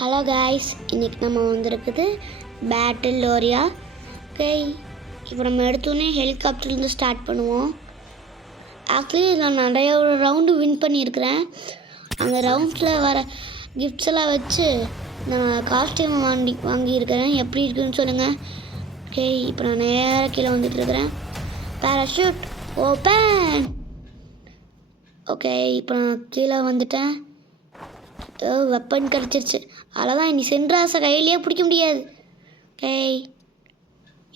Hello guys, இன்றைக்கி நம்ம வந்திருக்குது பேட்டில் லோரியா. ஓகே, இப்போ நம்ம எடுத்தோன்னே ஹெலிகாப்டர்லேருந்து ஸ்டார்ட் பண்ணுவோம். ஆக்சுவலி நான் நிறைய ஒரு ரவுண்டு வின் பண்ணியிருக்கிறேன். அந்த ரவுண்ட்ஸில் வர கிஃப்ட்ஸ் எல்லாம் வச்சு நான் காஸ்டியூம் வாங்கியிருக்கிறேன். எப்படி இருக்குன்னு சொல்லுங்கள். ஓகே, இப்போ நான் நேராக கீழே வந்துட்டுருக்கிறேன். Parachute open. ஓகே, இப்போ நான் கீழே வந்துட்டேன். வெப்பன் கிடச்சிருச்சு. அவ்வளோதான், இனி சென்ட்ராஸை கையிலேயே பிடிக்க முடியாது. ஓகே,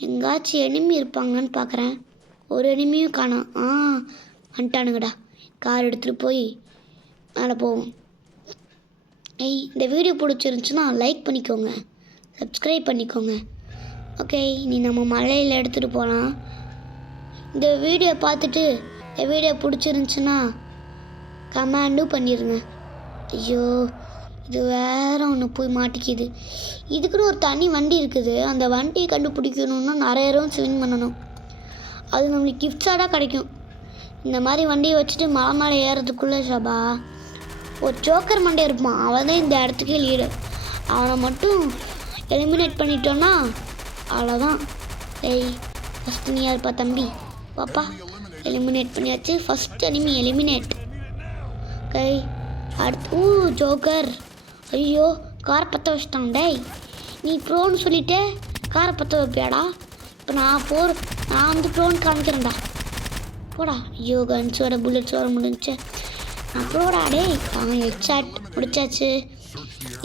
எங்காச்சும் எனிமி இருப்பாங்கன்னு பார்க்குறேன். ஒரு எனிமியும் காணோம். வந்துட்டானுங்கடா. கார் எடுத்துகிட்டு போய் மேலே போவோம். இந்த வீடியோ பிடிச்சிருந்துச்சுன்னா லைக் பண்ணிக்கோங்க, சப்ஸ்கிரைப் பண்ணிக்கோங்க. ஓகே, நீ நம்ம மலையில் எடுத்துகிட்டு போகலாம். இந்த வீடியோ பார்த்துட்டு இந்த வீடியோ பிடிச்சிருந்துச்சுன்னா கமெண்டும் பண்ணிடுங்க. ஐயோ, இது வேறு ஒன்று போய் மாட்டிக்கிது. இதுக்குன்னு ஒரு தனி வண்டி இருக்குது. அந்த வண்டியை கண்டுபிடிக்கணுன்னா நிறைய ரவுண்ட்ஸ் வின் பண்ணணும். அது நம்மளுக்கு கிஃப்ட்ஸாக கிடைக்கும். இந்த மாதிரி வண்டியை வச்சுட்டு மலை மேலே ஏறதுக்குள்ளே ஷபா ஒரு ஜோக்கர் மண்டே இருப்பான். அவன் தான் இந்த இடத்துக்கே லீடர். அவனை மட்டும் எலிமினேட் பண்ணிட்டோன்னா அவ்வளோதான். ஃபஸ்ட்டு நீ யாருப்பா தம்பி? பாப்பா, எலிமினேட் பண்ணியாச்சு. First enemy eliminate. அடுத்து ஜோக்கர். ஐயோ, காரை பற்ற வச்சிட்டான். டேய், நீ ப்ரோன்னு சொல்லிவிட்டு காரை பற்ற வைப்பியாடா? இப்போ நான் வந்து ப்ரோன்னு காமிக்கிறேன்டா. போடா. ஐயோ, கன்ஸோட புல்லட்ஸ் வர முடிஞ்சு. நான் ப்ரோடா. டேய், அவன் ஹெட்ஷாட் முடிச்சாச்சு.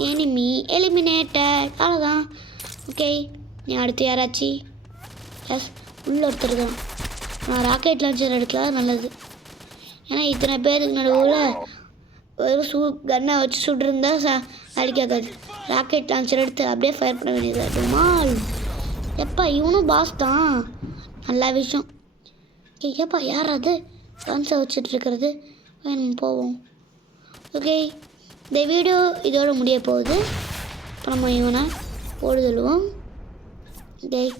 Enemy eliminated. அவ்வளோதான். ஓகே, நீ அடுத்து யாராச்சு? எஸ், உள்ளே ஒருத்தர் தான். நான் ராக்கெட் லான்ச்சர் எடுக்கலாம், நல்லது. ஏன்னா இத்தனை பேருக்கு நடுவில் ஒரு கன்னை வச்சு சுட்டுருந்தா அடிக்காது. ராக்கெட் லான்ச்சர் எடுத்து அப்படியே ஃபயர் பண்ண வேண்டியது. மால் எப்பா, இவனும் பாஸ் தான். நல்ல விஷயம். ஏப்பா, யார் அது கன்ஸை வச்சுட்ருக்கிறது? நம்ம போவோம். ஓகே, இந்த வீடியோ இதோட முடிய போகுது. இப்போ நம்ம இவனை போடுதலுவோம். டேய்,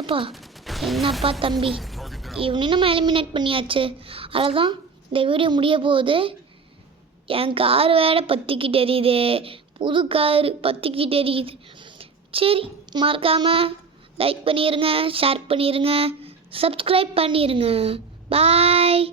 ஏப்பா என்னப்பா தம்பி, இவனையும் நம்ம எலிமினேட் பண்ணியாச்சு. அவ்வளோதான், இந்த வீடியோ முடிய போகுது. என் கார் வேறு பற்றிக்கிட்டு எரியுது. புது கார் பற்றிக்கிட்டு எரியுது. சரி, மறக்காமல் லைக் பண்ணிடுங்க, ஷேர் பண்ணிடுங்க, சப்ஸ்கிரைப் பண்ணிடுங்க. பாய்.